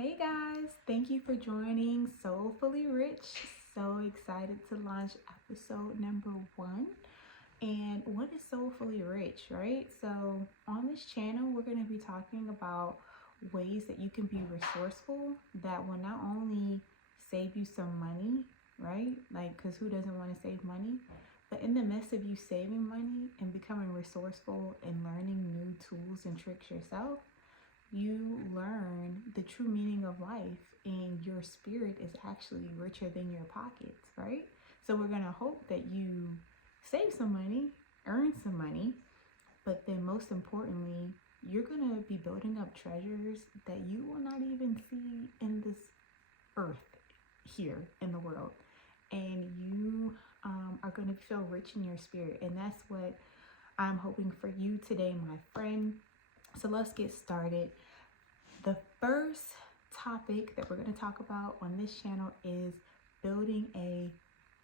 Hey guys, thank you for joining Soulfully Rich. So excited to launch episode number 1. And what is Soulfully Rich, right? So on this channel, we're going to be talking about ways that you can be resourceful that will not only save you some money, right? Like, because who doesn't want to save money? But in the midst of you saving money and becoming resourceful and learning new tools and tricks yourself, you learn the true meaning of life, and your spirit is actually richer than your pockets, right? So we're going to hope that you save some money, earn some money, but then most importantly, you're going to be building up treasures that you will not even see in this earth here in the world. And you are going to feel rich in your spirit. And that's what I'm hoping for you today, my friend. So let's get started. The first topic that we're going to talk about on this channel is building a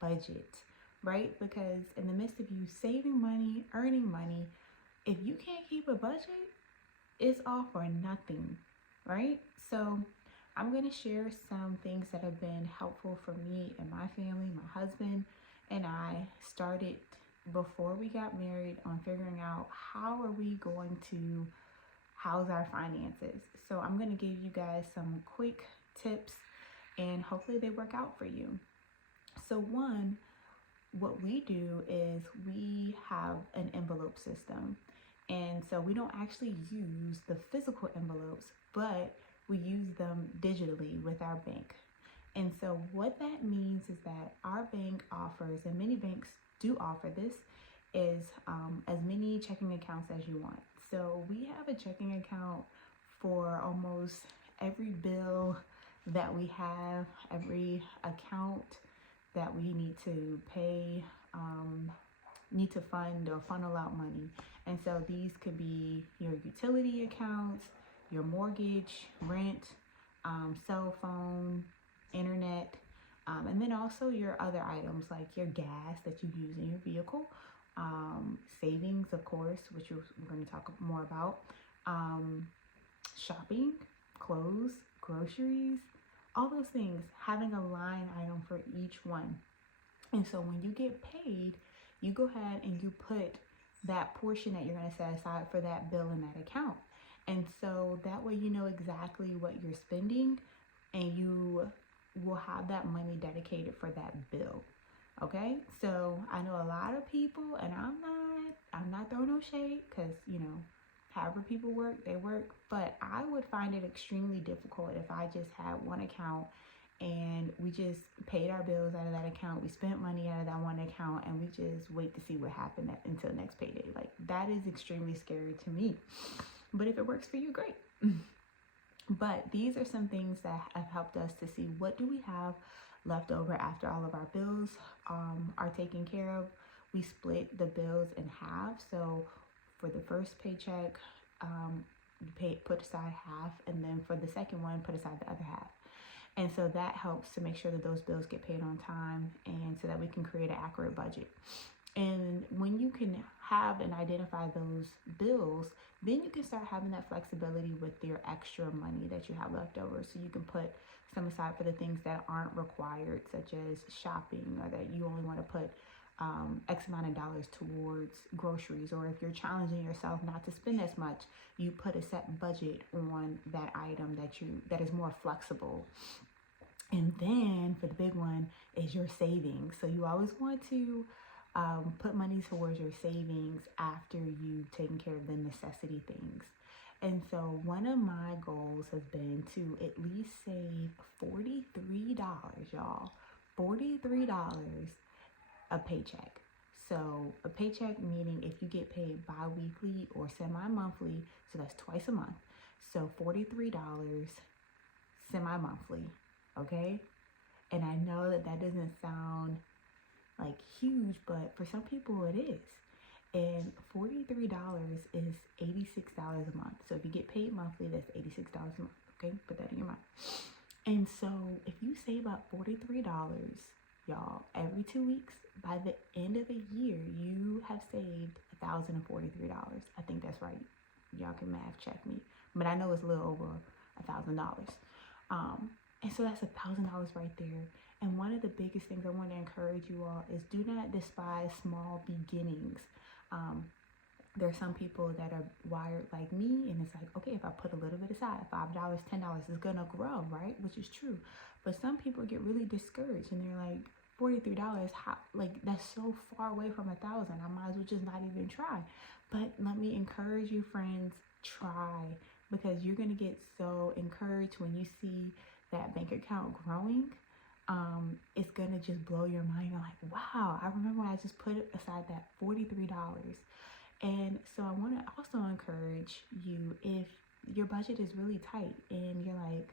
budget, right? Because in the midst of you saving money, earning money, if you can't keep a budget, it's all for nothing, right? So I'm going to share some things that have been helpful for me and my family. My husband and I started before we got married on figuring out how are we going to house our finances. So I'm going to give you guys some quick tips and hopefully they work out for you. So one, what we do is we have an envelope system. And so we don't actually use the physical envelopes, but we use them digitally with our bank. And so what that means is that our bank offers, and many banks do offer this, is as many checking accounts as you want. So we have a checking account for almost every bill that we have, every account that we need to pay, need to fund or funnel out money. And so these could be your utility accounts, your mortgage, rent, cell phone, internet, and then also your other items like your gas that you use in your vehicle, savings, of course, which we're going to talk more about, shopping, clothes, groceries, all those things, having a line item for each one. And so when you get paid, you go ahead and you put that portion that you're going to set aside for that bill in that account. And so that way you know exactly what you're spending and you will have that money dedicated for that bill. Okay, so I know a lot of people, and I'm not throwing no shade, because however people work, they work, but I would find it extremely difficult if I just had one account and we just paid our bills out of that account, we spent money out of that one account, and we just wait to see what happened until next payday. Like, that is extremely scary to me. But if it works for you, great. But these are some things that have helped us to see what do we have left over after all of our bills are taken care of. We split the bills in half. So for the first paycheck, put aside half, and then for the second one, put aside the other half. And so that helps to make sure that those bills get paid on time, and so that we can create an accurate budget. And when you can have and identify those bills, then you can start having that flexibility with your extra money that you have left over. So you can put some aside for the things that aren't required, such as shopping, or that you only want to put X amount of dollars towards groceries. Or if you're challenging yourself not to spend as much, you put a set budget on that item that is more flexible. And then for the big one is your savings. So you always want to put money towards your savings after you've taken care of the necessity things. And so one of my goals has been to at least save $43, y'all. $43 a paycheck. So a paycheck meaning if you get paid biweekly or semi-monthly, so that's twice a month. So $43 semi-monthly, okay? And I know that doesn't sound like huge, but for some people it is. And $43 is $86 a month. So if you get paid monthly, that's $86 a month. Okay, put that in your mind. And so if you save up $43, y'all, every 2 weeks, by the end of the year, you have saved $1,043. I think that's right. Y'all can math check me, but I know it's a little over $1,000. And so that's $1,000 right there. And one of the biggest things I want to encourage you all is do not despise small beginnings. There are some people that are wired like me, and it's like, okay, if I put a little bit aside, $5, $10 is gonna grow, right? Which is true. But some people get really discouraged, and they're like, $43, how, like, that's so far away from 1,000. I might as well just not even try. But let me encourage you, friends, try, because you're gonna get so encouraged when you see that bank account growing. It's gonna just blow your mind. You're like, wow, I remember when I just put aside that $43. And so I want to also encourage you, if your budget is really tight and you're like,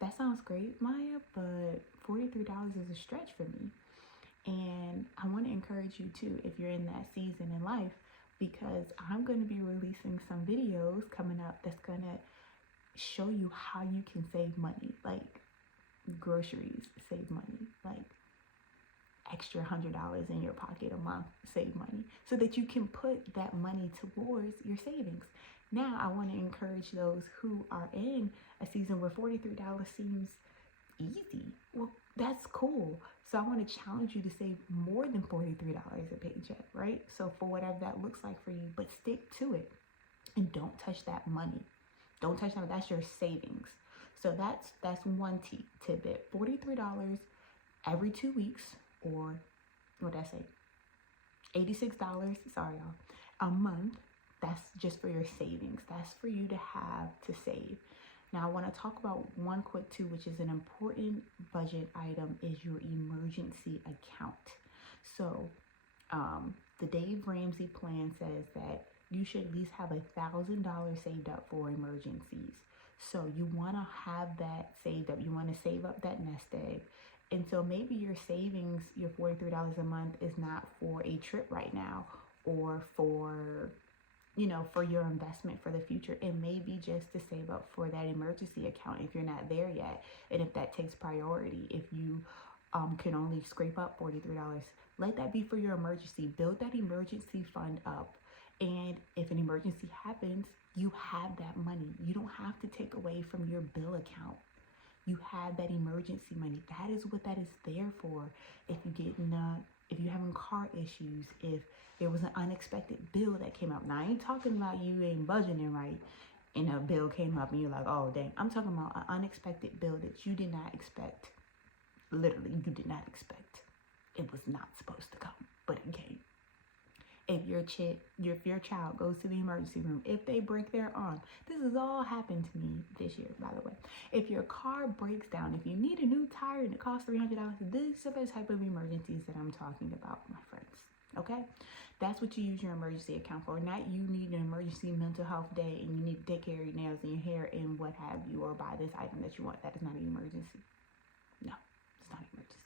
that sounds great, Maya, but $43 is a stretch for me. And I want to encourage you too, if you're in that season in life, because I'm going to be releasing some videos coming up that's going to show you how you can save money, like groceries, save money, like extra $100 in your pocket a month, save money, so that you can put that money towards your savings. Now, I want to encourage those who are in a season where $43 seems easy. Well, that's cool. So I want to challenge you to save more than $43 a paycheck, right? So for whatever that looks like for you, but stick to it and don't touch that money. Don't touch that. That's your savings. So that's one tidbit. $43 every 2 weeks, or what did I say? $86, sorry y'all, a month. That's just for your savings. That's for you to have to save. Now I want to talk about one quick too, which is an important budget item, is your emergency account. So the Dave Ramsey plan says that you should at least have $1,000 saved up for emergencies. So you want to have that saved up. You want to save up that nest egg. And so maybe your savings, your $43 a month, is not for a trip right now, or for, for your investment for the future. It may be just to save up for that emergency account if you're not there yet. And if that takes priority, if you can only scrape up $43, let that be for your emergency. Build that emergency fund up. And if an emergency happens, you have that money. You don't have to take away from your bill account. You have that emergency money. That is what that is there for. If you're having car issues, if there was an unexpected bill that came up. Now, I ain't talking about you ain't budgeting right and a bill came up and you're like, oh, dang. I'm talking about an unexpected bill that you did not expect. Literally, you did not expect. It was not supposed to come, but it came. If your child goes to the emergency room, if they break their arm, this has all happened to me this year, by the way. If your car breaks down, if you need a new tire and it costs $300, these are the type of emergencies that I'm talking about, my friends. Okay? That's what you use your emergency account for. Not you need an emergency mental health day and you need to take care of your nails and your hair and what have you, or buy this item that you want. That is not an emergency. No, it's not an emergency.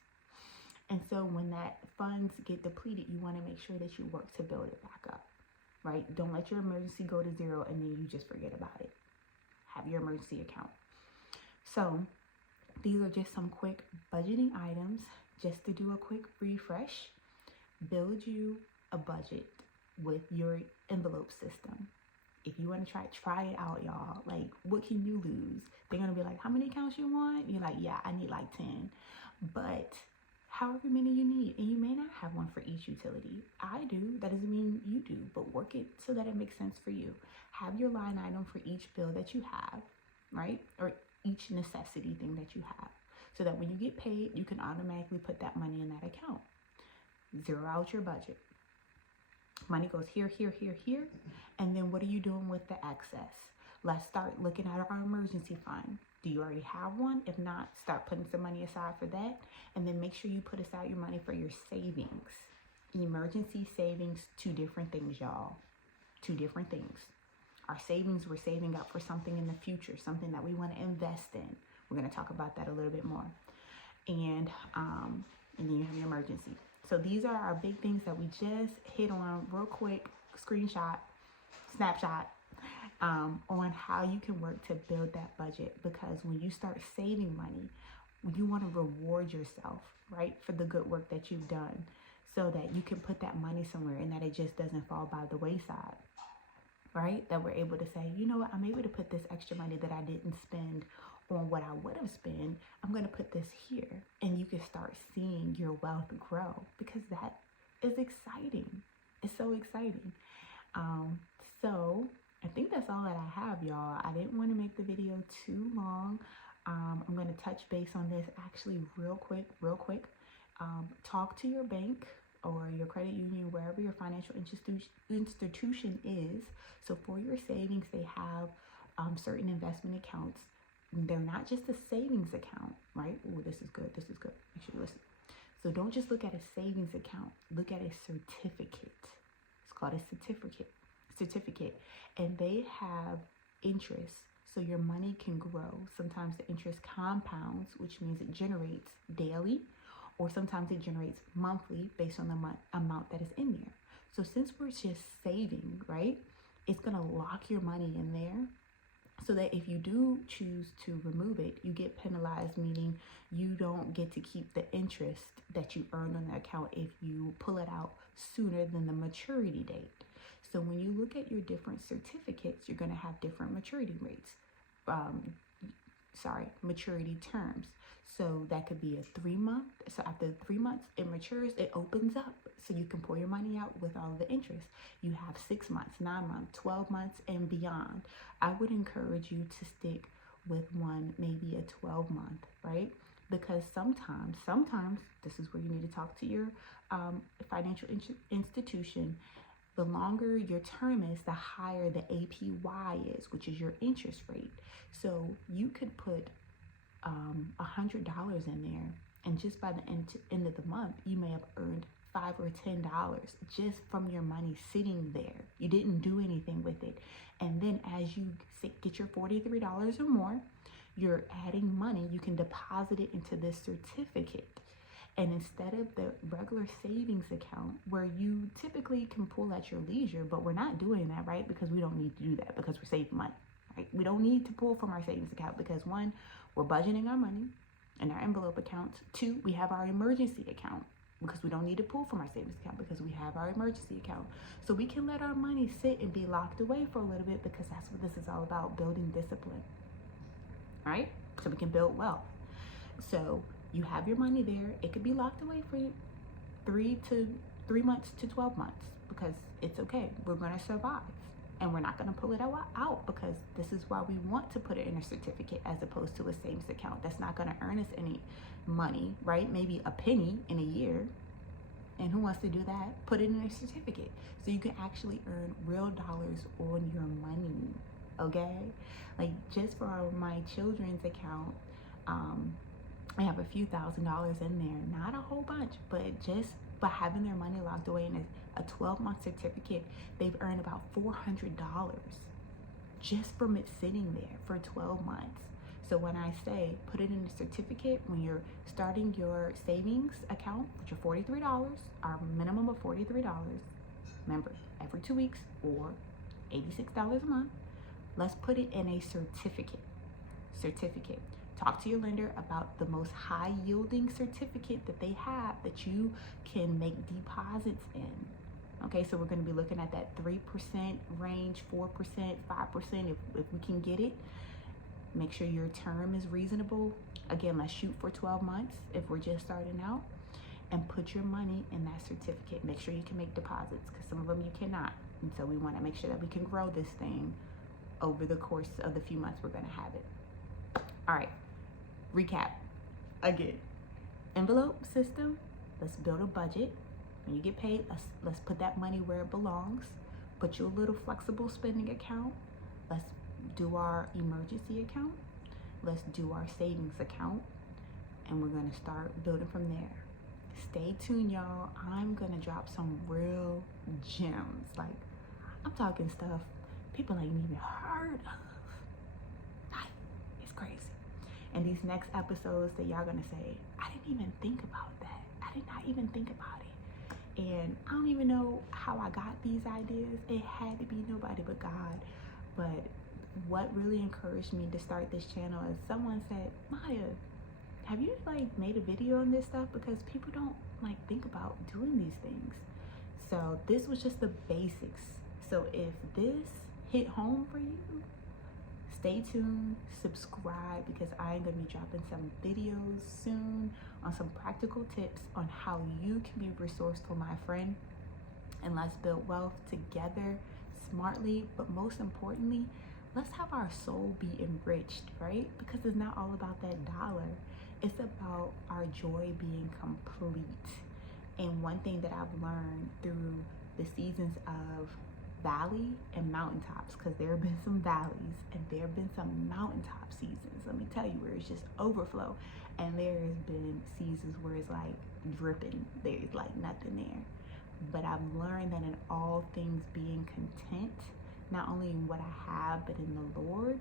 And so when that funds get depleted, you want to make sure that you work to build it back up, right? Don't let your emergency go to zero and then you just forget about it. Have your emergency account. So these are just some quick budgeting items just to do a quick refresh. Build you a budget with your envelope system. If you want to try it out, y'all. Like, what can you lose? They're going to be like, how many accounts you want? You're like, yeah, I need like 10. But however many you need, and you may not have one for each utility. I do. That doesn't mean you do, but work it so that it makes sense for you. Have your line item for each bill that you have, right? Or each necessity thing that you have, so that when you get paid, you can automatically put that money in that account. Zero out your budget. Money goes here, here, here, here. And then what are you doing with the excess? Let's start looking at our emergency fund. Do you already have one? If not, start putting some money aside for that. And then make sure you put aside your money for your savings. Emergency savings, two different things, y'all. Two different things. Our savings, we're saving up for something in the future, something that we want to invest in. We're going to talk about that a little bit more. And then you have your emergency. So these are our big things that we just hit on real quick, snapshot, on how you can work to build that budget. Because when you start saving money, you want to reward yourself, right, for the good work that you've done, so that you can put that money somewhere and that it just doesn't fall by the wayside, right? That we're able to say, you know what, I'm able to put this extra money that I didn't spend on what I would have spent, I'm going to put this here. And you can start seeing your wealth grow, because that is exciting. It's so exciting. So I think that's all that I have, y'all. I didn't want to make the video too long. I'm going to touch base on this actually real quick. Talk to your bank or your credit union, wherever your financial institution is. So for your savings, they have certain investment accounts. They're not just a savings account, right? Oh, this is good. Make sure you listen. So don't just look at a savings account. Look at a certificate. It's called a certificate. And they have interest. So your money can grow. Sometimes the interest compounds, which means it generates daily, or sometimes it generates monthly based on the amount that is in there. So since we're just saving, right, it's going to lock your money in there, so that if you do choose to remove it, you get penalized, meaning you don't get to keep the interest that you earned on the account if you pull it out sooner than the maturity date. So when you look at your different certificates, you're going to have different maturity rates. Maturity terms. So that could be a 3 month. So after 3 months, it matures, it opens up. So you can pull your money out with all the interest. You have 6 months, 9 months, 12 months, and beyond. I would encourage you to stick with one, maybe a 12 month, right? Because sometimes, this is where you need to talk to your financial institution. The longer your term is, the higher the APY is, which is your interest rate. So you could put $100 in there, and just by the end of the month, you may have earned $5 or $10 just from your money sitting there. You didn't do anything with it. And then as you get your $43 or more, you're adding money. You can deposit it into this certificate. And instead of the regular savings account where you typically can pull at your leisure, but we're not doing that, right? Because we don't need to do that, because we're saving money, right? We don't need to pull from our savings account because, one, we're budgeting our money in our envelope accounts. 2, we have our emergency account, because we don't need to pull from our savings account because we have our emergency account. So we can let our money sit and be locked away for a little bit, because that's what this is all about, building discipline, right? So we can build wealth. So you have your money there. It could be locked away for 3 months to 12 months, because it's okay. We're going to survive, and we're not going to pull it out, because this is why we want to put it in a certificate as opposed to a savings account. That's not going to earn us any money, right? Maybe a penny in a year. And who wants to do that? Put it in a certificate so you can actually earn real dollars on your money. Okay? Like, just for my children's account, I have a few $1,000s in there, not a whole bunch, but just by having their money locked away in a 12-month certificate, they've earned about $400 just from it sitting there for 12 months. So when I say put it in a certificate, when you're starting your savings account, which are $43, our minimum of $43, remember, every 2 weeks, or $86 a month, let's put it in a certificate. Talk to your lender about the most high yielding certificate that they have that you can make deposits in. Okay, so we're going to be looking at that 3% range, 4%, 5% if we can get it. Make sure your term is reasonable. Again, let's shoot for 12 months if we're just starting out, and put your money in that certificate. Make sure you can make deposits, because some of them you cannot. And so we want to make sure that we can grow this thing over the course of the few months we're going to have it. All right, recap again. Envelope system, let's build a budget. When you get paid, let's put that money where it belongs. Put your little flexible spending account. Let's do our emergency account. Let's do our savings account. And we're going to start building from there. Stay tuned, y'all. I'm going to drop some real gems. Like, I'm talking stuff people ain't even heard of. Like, it's crazy. And these next episodes that y'all going to say, I didn't even think about that. I did not even think about it. And I don't even know how I got these ideas. It had to be nobody but God. But what really encouraged me to start this channel is someone said, Maya, have you made a video on this stuff? Because people don't think about doing these things. So this was just the basics. So if this hit home for you, stay tuned, subscribe, because I am going to be dropping some videos soon on some practical tips on how you can be resourceful, my friend. And let's build wealth together smartly, but most importantly, let's have our soul be enriched, right? Because it's not all about that dollar. It's about our joy being complete. And one thing that I've learned through the seasons of valley and mountaintops, because there have been some valleys and there have been some mountaintop seasons, let me tell you, where it's just overflow, and there has been seasons where it's like dripping, there's like nothing there. But I've learned that in all things being content, not only in what I have but in the Lord,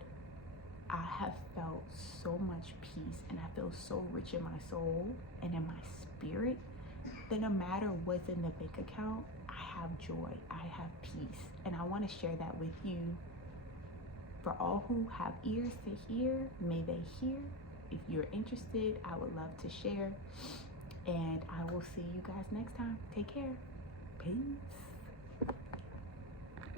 I have felt so much peace, and I feel so rich in my soul and in my spirit that no matter what's in the bank account, I have joy, I have peace. And I want to share that with you. For all who have ears to hear, may they hear. If you're interested, I would love to share. And I will see you guys next time. Take care. Peace.